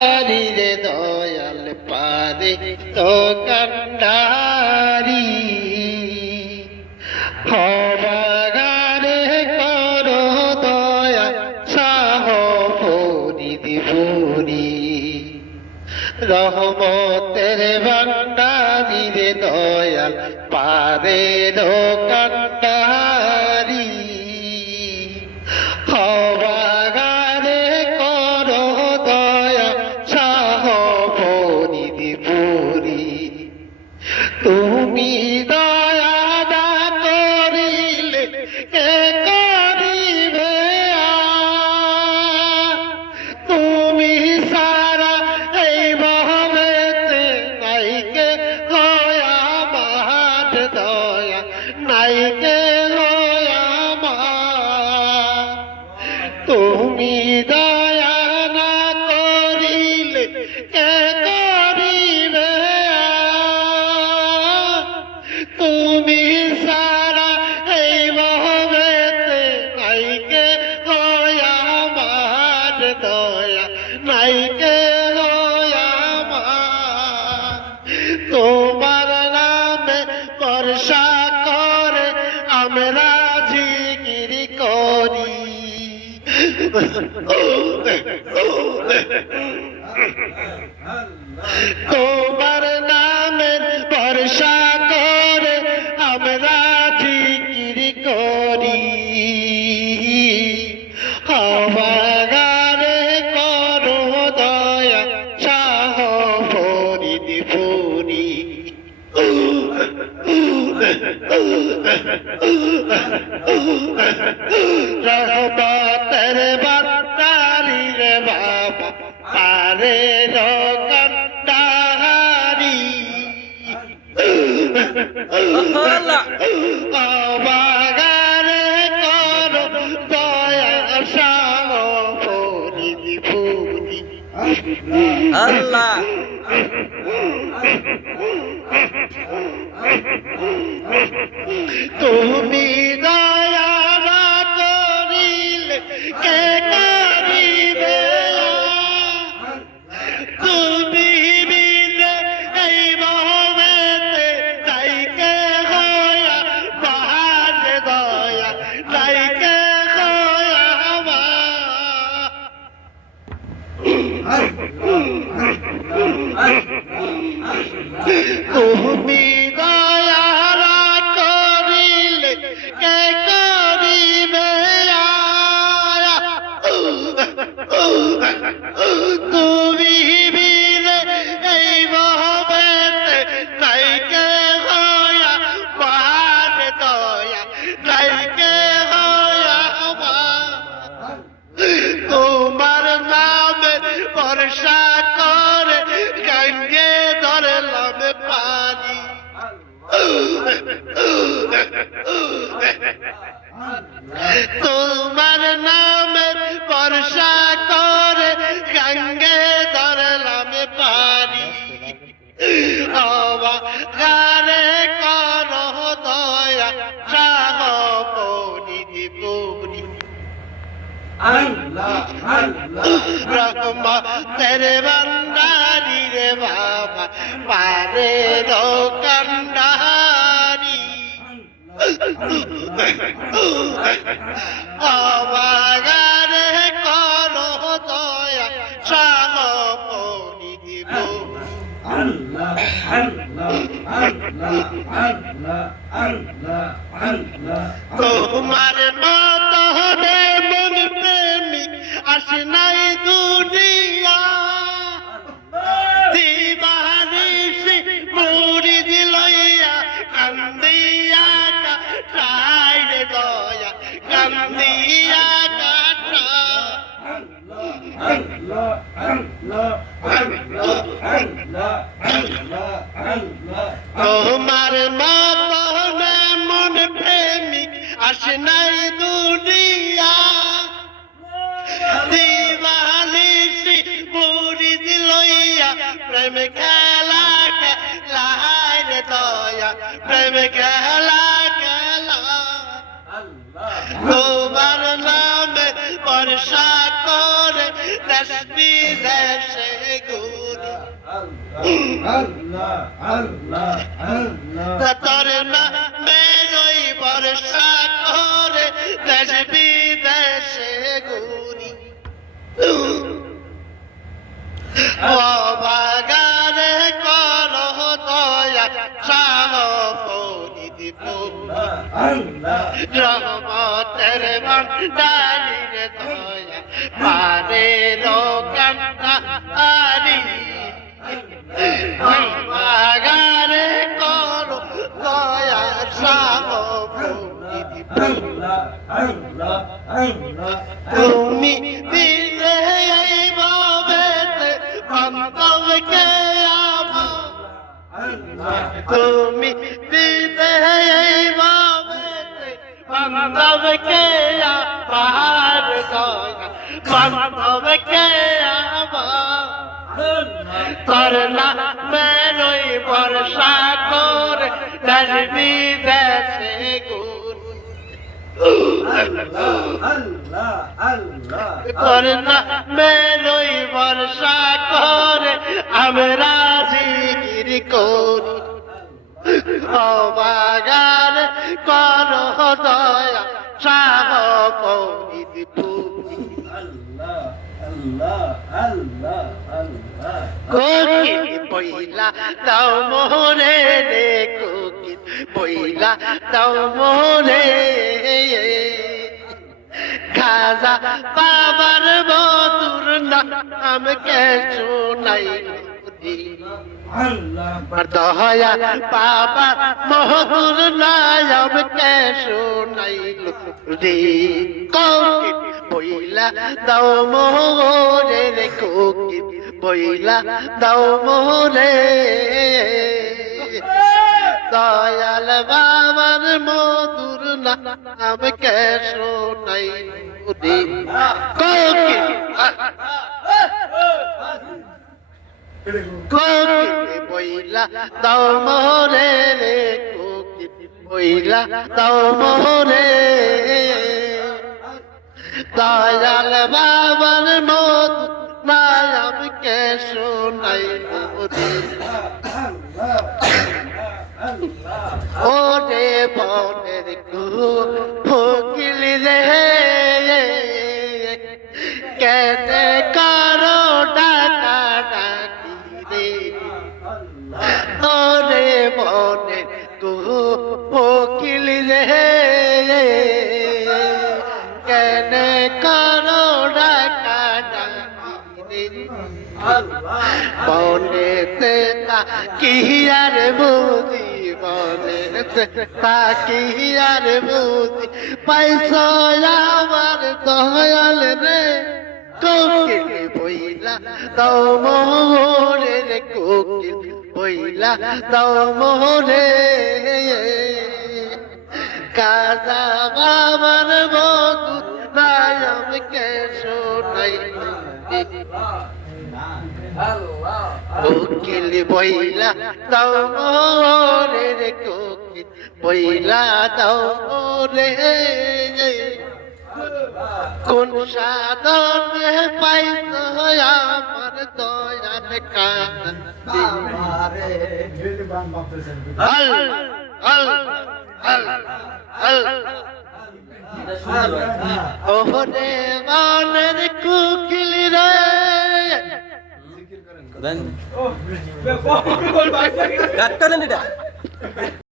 রে দয়াল পারে তো কান্ডারি হবাগারে করো দয়া সাহ পরিদিপুরি রহমতের ভান্ডারি রে দয়াল পারে তো কান্ডারি হবাগারে করো দয়া সাহ পরিদিপুরি তুমি দয়া না করিলে কে করিবে তুমি সারা এই মহবেতে নাইকে হয়া মাঠ দয়া নাইকে হয়া মা তুমি দয়া না করিলে কে করিবে তুমি সারা এই মহবেতে নাইকে হয়া আমার দয়া নাইকে হয়া আমার তোমার নামে বর্ষা করে আমরা জিকির করি তোমার নামের বর্ষা করে আমরা জিকির করি হবাগারে করো দয়া শাহ ফরিদপুরি রহমতের বান্দারি রে বাবা পারে কান্ডারি অবাগারে করো দয়া শাহ ফরিদপুরি আল্লাহ তুমি দয়া না করিলে কে করিবে তুমি বিনে এই মহবেতে নাইকে হয়া বাহার দয়া নাইকে হয়া মা তুমি দয়া না করিলে কে করিবে তুমি বিনে এই মহবেতে নাইকে হয়া বাহার দয়া নাইকে হয়া মা তোমার নামে বর্ষা করে গঙ্গে ধরলাম পানি তোমার নামে বর্ষা করে গঙ্গে ধরলাম পানি অবাগারে করো দয়া শাহ ফরিদপুরি রহমতের ভান্ডারি রে বাবা পারে কান্ডারি অবাগারে করো দয়া শাহ ফরিদপুরি তোমার মত হবে মন প্রেমিক আসে নাই দুনিয়া দিবানিশি মুড়ি দিলইয়া কান্দিয়া কাটাই রে দয়া কান্দিয়া কাটা তোমার মত মন প্রেমিক আসে নাই দুনিয়া দিবানিশি মুড়ি দিলইয়া প্রেম খেলা খেলায় রে দয়া প্রেম খেলা খেলা তোমার নামে বর্ষা করে দেশ বিদেশে ঘুরি তোর নামে রই বর্ষা করে দেশ বিদেশে ঘুরি ও বাগানে করো দয়া শাহ ফরিদ রহমতের ভান্ডারির দয়া পারে দোকানদারি বাগানে করো দয়া শাহ ফরিদ তুমি দিলে এই ভাবেতে বান্ধবকে তুমি দিলে এই ভাবেতে বান্ধবকে আমার দয়া বান্ধবকে আমার তোর নামে রই বর্ষা করে দেশ বিদেশে ঘুরি তোর নামে রই বর্ষা করে আমরা জিকির করি ও বাগান করো দয়া শাহ ফরিদ কোকিল বইলা দাও মোরে রে কোকিল বইলা দাও মোরে খাজা বাবার মধুর নাম কে শোনাই দয়া বাবা মধুর নাম কে শোনাইল রে কোকিল বইলা দাও মোরে রে কোকিল বইলা দাও মোরে দয়াল বাবার মধুর নাম কে শোনাইল রে কোকিল কোকিল বইলা দাও মোরে রে কোকিল বইলা দাও মোরে দয়াল বাবার মধুর নাম কে শোনাইল রে ওরে বনের কোকিল রে কেনে কারো ডাকা ডাকি রে ওরে বনের কোকিল রে কেনে কারো ডাকা ডাকি রে বনেতে কি আর বুঝি বনেতে কি আর বুঝি পাইছ আমার দয়াল রে কোকিল বইলা দাও মোরে রে কোকিল বইলা দাও মোরে কাজা বাবার মধুর নাম কে শোনাই কোকিল বইলা দাও মোরে রে কোকিল বইলা দাও মোরে কোন সাধনে পাইছ আমার দয়াল কান্দি আল আল আল আল ওরে মনের কোকিল রে কাটতে দেন এটা